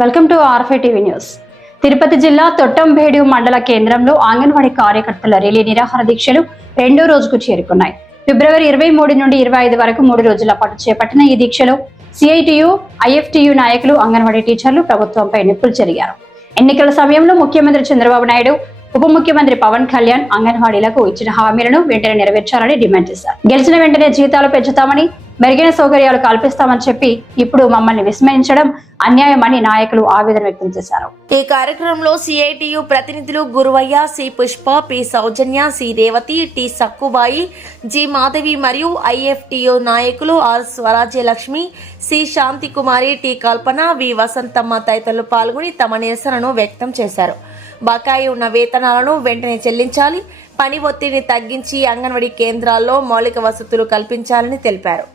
Welcome to R5 TV news. Tirupati జిల్లా తొట్టంబేడు మండల కేంద్రంలో అంగన్వాడీ కార్యకర్తల రిలే నిరాహార దీక్షలు రెండో రోజుకు చేరుకున్నాయి. ఫిబ్రవరి 23 నుండి 25 వరకు 3 రోజుల పాటు చేపట్టిన ఈ దీక్షలో సిఐటియు, ఐఎఫ్టియు నాయకులు, అంగన్వాడీ టీచర్లు ప్రభుత్వంపై నిప్పులు చెరిగారు. ఎన్నికల సమయంలో ముఖ్యమంత్రి చంద్రబాబు నాయుడు, ఉప ముఖ్యమంత్రి పవన్ కళ్యాణ్ అంగన్వాడీలకు ఇచ్చిన హామీలను వెంటనే నెరవేర్చాలని డిమాండ్ చేశారు. గెలిచిన వెంటనే జీతాలు పెంచుతామని, మెరుగైన సౌకర్యాలు కల్పిస్తామని చెప్పి ఇప్పుడు మమ్మల్ని విస్మరించడం అన్యాయమని నాయకులు ఆవేదన వ్యక్తం చేశారు. ఈ కార్యక్రమంలో సిఐటియు ప్రతినిధులు Guruvayya, C Pushpa, P Soujanya, C Revathi, T Sakkubai, G Madhavi మరియు ఐఎఫ్టియు నాయకులు R Swarajyalakshmi, C Shanti Kumari, T Kalpana, V Vasanthamma తదితరులు పాల్గొని తమ నిరసనను వ్యక్తం చేశారు. బకాయి ఉన్న వేతనాలను వెంటనే చెల్లించాలి, పని ఒత్తిడిని తగ్గించి అంగన్వాడీ కేంద్రాల్లో మౌలిక వసతులు కల్పించాలని తెలిపారు.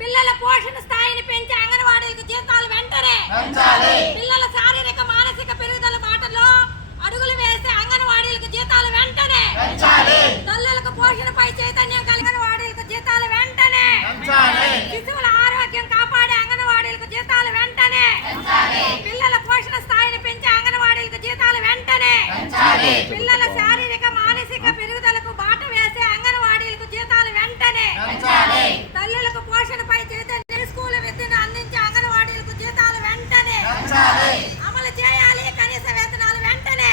పిల్లల పోషణ స్థాయిని పెంచి అంగన్వాడీలకు జీతాలు వెంటనే, పిల్లల శారీరక మానసిక పెరుగుదల బాటలో అడుగులు వేసే అంగన్వాడీలకు జీతాలు వెంటనే, తల్లులకు పోషణపై చైతన్యం కలిగిన అంగన్వాడీలకు జీతాలు వెంటనే, శిశువుల ఆరోగ్యం కాపాడే అంగన్వాడీలకు జీతాలు వెంటనే, పిల్లల పోషణ స్థాయిని పెంచే అంగన్వాడీలకు జీతాలు వెంటనే, పిల్లల శారీరక మానసిక పెరుగుదలకు బాట వేసే అంగన్వాడీలకు జీతాలు వెంటనే, తల్లులకు పోషణపై చైతన్య స్కూల్ విద్యను అందించే అంగన్వాడీలకు జీతాలు వెంటనే అమలు చేయాలి. కనీస వేతనాలు వెంటనే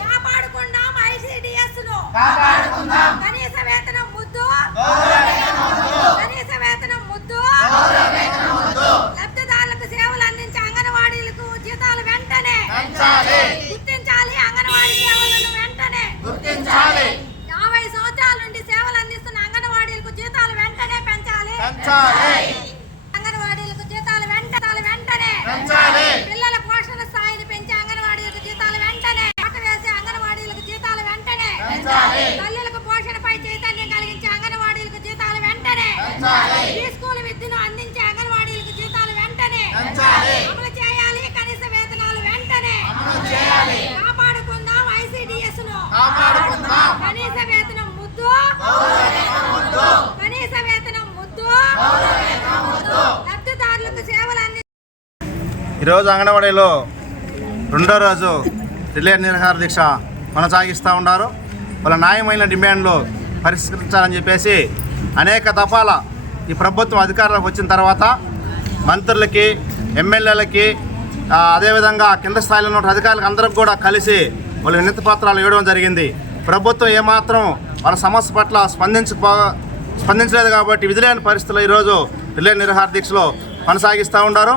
కాపాడుకుందాం. ఐసిడిఎస్ ను కనీస వేతనం ముద్దు, కనీస వేతనం ముద్దు, లబ్ధిదారులకు సేవలు అందించే అంగన్వాడీలకు జీతాలు వెంటనే గుర్తించాలి. అంగన్వాడీ సేవలను వెంటనే గుర్తించాలి. 50 సంవత్సరాల నుండి సేవలు అందిస్తున్న అంగన్వాడీలకు జీతాలు వెంటనే పెంచాలి. అంగన్వాడీలకు జీతాలు వెంటనే పిల్లల పోషణ స్థాయిని పెంచే అంగన్వాడీలకు జీతాలు వెంటనే, పాట వేసే అంగన్వాడీలకు జీతాలు వెంటనే, తల్లులకు పోషణపై చైతన్యం కలిగించే అంగన్వాడీలకు జీతాలు వెంటనే, ఈ స్కూల్ విద్యను అందించే అంగన్వాడీలకు జీతాలు వెంటనే అమలు చేయాలి. కనీస వేతనాలు వెంటనే కాపాడుకుందాం. ఐసిడిఎస్ ను కనీస వేతనం ముద్దు, కనీస వేతనం ముద్దు, లబ్ధిదారులకు సేవలు అందించే. ఈరోజు అంగన్వాడీలో రెండో రోజు రిలే నిరాహార దీక్ష కొనసాగిస్తూ ఉన్నారు. వాళ్ళ న్యాయమైన డిమాండ్లు పరిష్కరించాలని చెప్పేసి అనేక దఫాల ఈ ప్రభుత్వం అధికారంలోకి వచ్చిన తర్వాత మంత్రులకి, ఎమ్మెల్యేలకి, అదేవిధంగా కింద స్థాయిలో ఉన్న అధికారులకు అందరికి కూడా కలిసి వాళ్ళు వినతి పత్రాలు ఇవ్వడం జరిగింది. ప్రభుత్వం ఏమాత్రం వాళ్ళ సమస్య పట్ల స్పందించలేదు కాబట్టి విధులేని పరిస్థితుల్లో ఈరోజు రిలే నిరాహార దీక్షలో కొనసాగిస్తూ ఉన్నారు.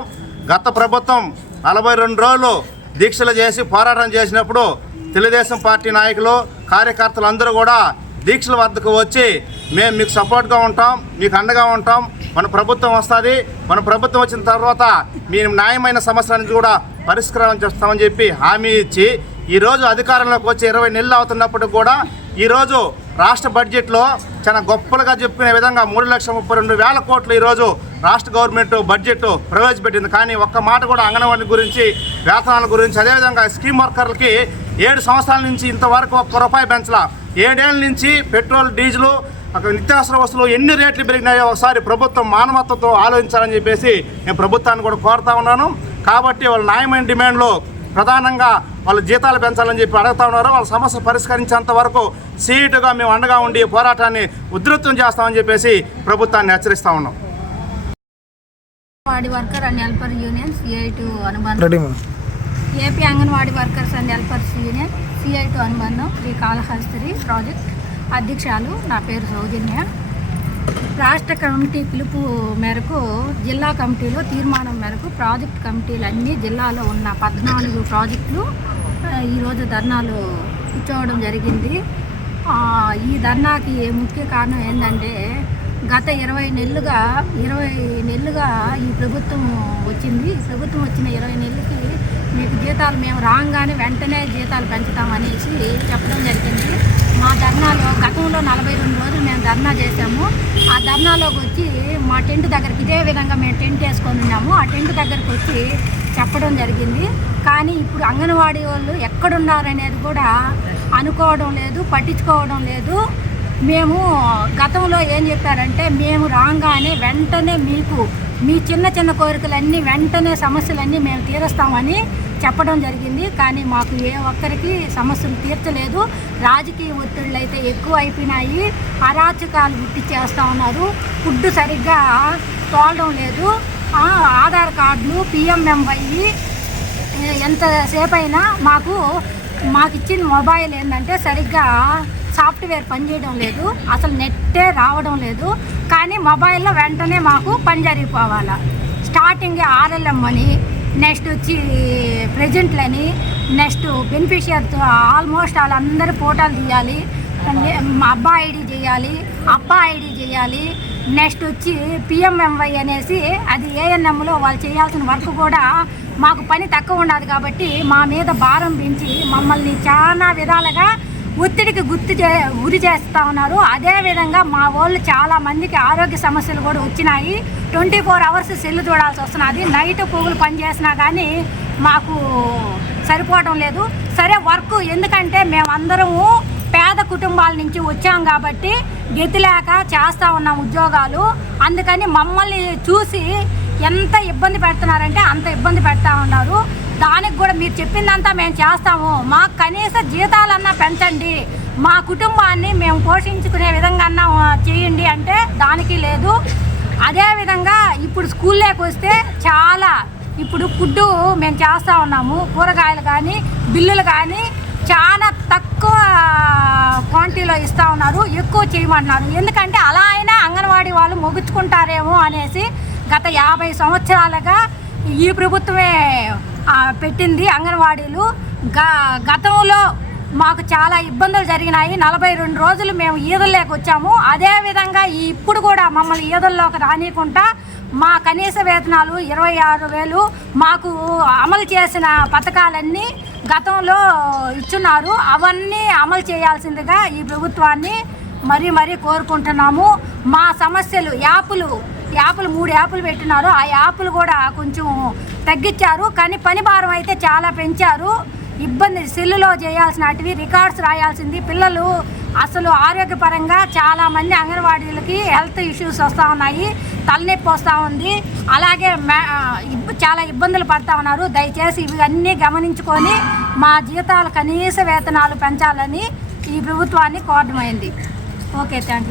గత ప్రభుత్వం 42 రోజులు దీక్షలు చేసి పోరాటం చేసినప్పుడు తెలుగుదేశం పార్టీ నాయకులు, కార్యకర్తలు అందరూ కూడా దీక్షల వద్దకు వచ్చి మేము మీకు సపోర్ట్గా ఉంటాం, మీకు అండగా ఉంటాం, మన ప్రభుత్వం వస్తుంది, మన ప్రభుత్వం వచ్చిన తర్వాత మీ న్యాయమైన సమస్యలను కూడా పరిష్కారం చేస్తామని చెప్పి హామీ ఇచ్చి ఈరోజు అధికారంలోకి వచ్చి 20 నెలలు అవుతున్నప్పటికి కూడా ఈరోజు రాష్ట్ర బడ్జెట్లో చాలా గొప్పలుగా చెప్పుకునే విధంగా 3,32,000 కోట్లు ఈరోజు రాష్ట్ర గవర్నమెంట్ బడ్జెట్ ప్రవేశపెట్టింది. కానీ ఒక్క మాట కూడా అంగన్వాడీ గురించి, వేతనాల గురించి, అదేవిధంగా స్కీమ్ వర్కర్లకి 7 సంవత్సరాల నుంచి ఇంతవరకు ₹1 పెంచలా. 7 ఏళ్ళ నుంచి పెట్రోల్, డీజిల్, నిత్యావసర వస్తువులు ఎన్ని రేట్లు పెరిగినాయో ఒకసారి ప్రభుత్వం మానవత్వంతో ఆలోచించాలని చెప్పేసి నేను ప్రభుత్వాన్ని కూడా కోరుతా ఉన్నాను. కాబట్టి వాళ్ళ న్యాయమైన డిమాండ్లు ప్రధానంగా వాళ్ళ జీతాలు పెంచాలని చెప్పి అడుగుతా ఉన్నారు. వాళ్ళ సమస్య పరిష్కరించేంత వరకు సీటుగా మేము అండగా ఉండి పోరాటాన్ని ఉధృతం చేస్తామని చెప్పేసి ప్రభుత్వాన్ని హెచ్చరిస్తా ఉన్నాం. Anganwadi worker and helper union సిఐ2 అనుబంధం, AP Anganwadi workers and helpers union సిఐ2 అనుబంధం, శ్రీ కాళహస్తి ప్రాజెక్ట్ అధ్యక్షులు. నా పేరు సౌజన్య. రాష్ట్ర కమిటీ పిలుపు మేరకు జిల్లా కమిటీలో తీర్మానం మేరకు ప్రాజెక్ట్ కమిటీలు అన్నీ జిల్లాలో ఉన్న 14 ప్రాజెక్టులు ఈరోజు ధర్నాలు కూర్చోవడం జరిగింది. ఈ ధర్నాకి ముఖ్య కారణం ఏంటంటే గత 20 నెలలుగా ఈ ప్రభుత్వం వచ్చింది. ఈ ప్రభుత్వం వచ్చిన 20 నెలలకి మీకు జీతాలు మేము రాగానే వెంటనే జీతాలు పెంచుతామనేసి చెప్పడం జరిగింది. మా ధర్నాలో గతంలో 42 రోజులు మేము ధర్నా చేసాము. ఆ ధర్నాలోకి వచ్చి మా టెంట్ దగ్గరికి ఇదే విధంగా మేము టెంట్ వేసుకొని ఉన్నాము. ఆ టెంట్ దగ్గరికి వచ్చి చెప్పడం జరిగింది. కానీ ఇప్పుడు అంగన్వాడీ వాళ్ళు ఎక్కడున్నారనేది కూడా అనుకోవడం లేదు, పట్టించుకోవడం లేదు. మేము గతంలో ఏం చెప్పారంటే మేము రాగానే వెంటనే మీకు మీ చిన్న చిన్న కోరికలన్నీ వెంటనే సమస్యలన్నీ మేము తీరుస్తామని చెప్పడం జరిగింది. కానీ మాకు ఏ ఒక్కరికి సమస్యలు తీర్చలేదు. రాజకీయ ఒత్తిళ్ళు అయితే ఎక్కువ అయిపోయినాయి. అరాచకాలు గుర్తించేస్తూ ఉన్నారు. ఫుడ్ సరిగ్గా తోలడం లేదు. ఆధార్ కార్డులు పిఎంఎంవై ఎంతసేపు అయినా మాకు ఇచ్చిన మొబైల్ ఏంటంటే సరిగ్గా సాఫ్ట్వేర్ పనిచేయడం లేదు, అసలు నెట్టే రావడం లేదు. కానీ మొబైల్లో వెంటనే మాకు పని జరిగిపోవాలి. స్టార్టింగ్ ఆర్ఎల్ఎం అని, నెక్స్ట్ వచ్చి ప్రెజెంట్లని, నెక్స్ట్ బెనిఫిషియర్స్ ఆల్మోస్ట్ వాళ్ళందరూ ఫోటోలు తీయాలి, మా అబ్బా ఐడి చేయాలి, అప్పా ఐడి చేయాలి. నెక్స్ట్ వచ్చి పిఎంఎంవై అనేసి అది ఏఎన్ఎంలో వాళ్ళు చేయాల్సిన వర్క్ కూడా మాకు పని తక్కువ ఉండదు కాబట్టి మా మీద భారం పెంచి మమ్మల్ని చాలా విధాలుగా ఒత్తిడికి గురి చేస్తూ ఉన్నారు. అదేవిధంగా మా వాళ్ళు చాలామందికి ఆరోగ్య సమస్యలు కూడా వచ్చినాయి. 24 అవర్స్ సెల్లు చూడాల్సి వస్తున్నది. నైట్ పొగులు పని చేసినా కానీ మాకు సరిపోవడం లేదు. సరే వర్క్ ఎందుకంటే మేమందరము పేద కుటుంబాల నుంచి వచ్చాం కాబట్టి గతి లేక చేస్తూ ఉన్నాం ఉద్యోగాలు. అందుకని మమ్మల్ని చూసి ఎంత ఇబ్బంది పెడుతున్నారంటే అంత ఇబ్బంది పెడతా ఉన్నారు. దానికి కూడా మీరు చెప్పిందంతా మేము చేస్తాము, మాకు కనీస జీతాలన్నా పెంచండి, మా కుటుంబాన్ని మేము పోషించుకునే విధంగా అన్నా చేయండి అంటే దానికి లేదు. అదేవిధంగా ఇప్పుడు స్కూల్లోకి వస్తే చాలా ఇప్పుడు ఫుడ్డు మేము చేస్తూ ఉన్నాము. కూరగాయలు కానీ బిల్లులు కానీ చాలా తక్కువ క్వాంటిటీలో ఇస్తూ ఉన్నారు, ఎక్కువ చేయమంటున్నారు. ఎందుకంటే అలా అయినా అంగన్వాడీ వాళ్ళు ముగించుకుంటారేమో అనేసి గత 50 సంవత్సరాలుగా ఈ ప్రభుత్వమే పెట్టింది అంగన్వాడీలు. గతంలో మాకు చాలా ఇబ్బందులు జరిగినాయి. 42 రోజులు మేము ఈదల్లోకి వచ్చాము. అదేవిధంగా ఇప్పుడు కూడా మమ్మల్ని ఈదల్లోకి రానియకుండా మా కనీస వేతనాలు 26,000 మాకు అమలు చేసిన పథకాలన్నీ గతంలో ఇచ్చున్నారు. అవన్నీ అమలు చేయాల్సిందిగా ఈ ప్రభుత్వాన్ని మరీ కోరుకుంటున్నాము. మా సమస్యలు యాప్లు 3 యాప్లు పెట్టినారు. ఆ యాప్లు కూడా కొంచెం తగ్గించారు, కానీ పని భారం అయితే చాలా పెంచారు. ఇబ్బంది సెల్లులో చేయాల్సినవి రికార్డ్స్ రాయాల్సింది. పిల్లలు అసలు ఆరోగ్యపరంగా చాలామంది అంగన్వాడీలకి హెల్త్ ఇష్యూస్ వస్తూ ఉన్నాయి, తలనొప్పి వస్తూ ఉంది, అలాగే చాలా ఇబ్బందులు పడుతూ ఉన్నారు. దయచేసి ఇవన్నీ గమనించుకొని మా జీతాలు కనీస వేతనాలు పెంచాలని ఈ ప్రభుత్వాన్ని కోరడమైంది. Okay, thank you.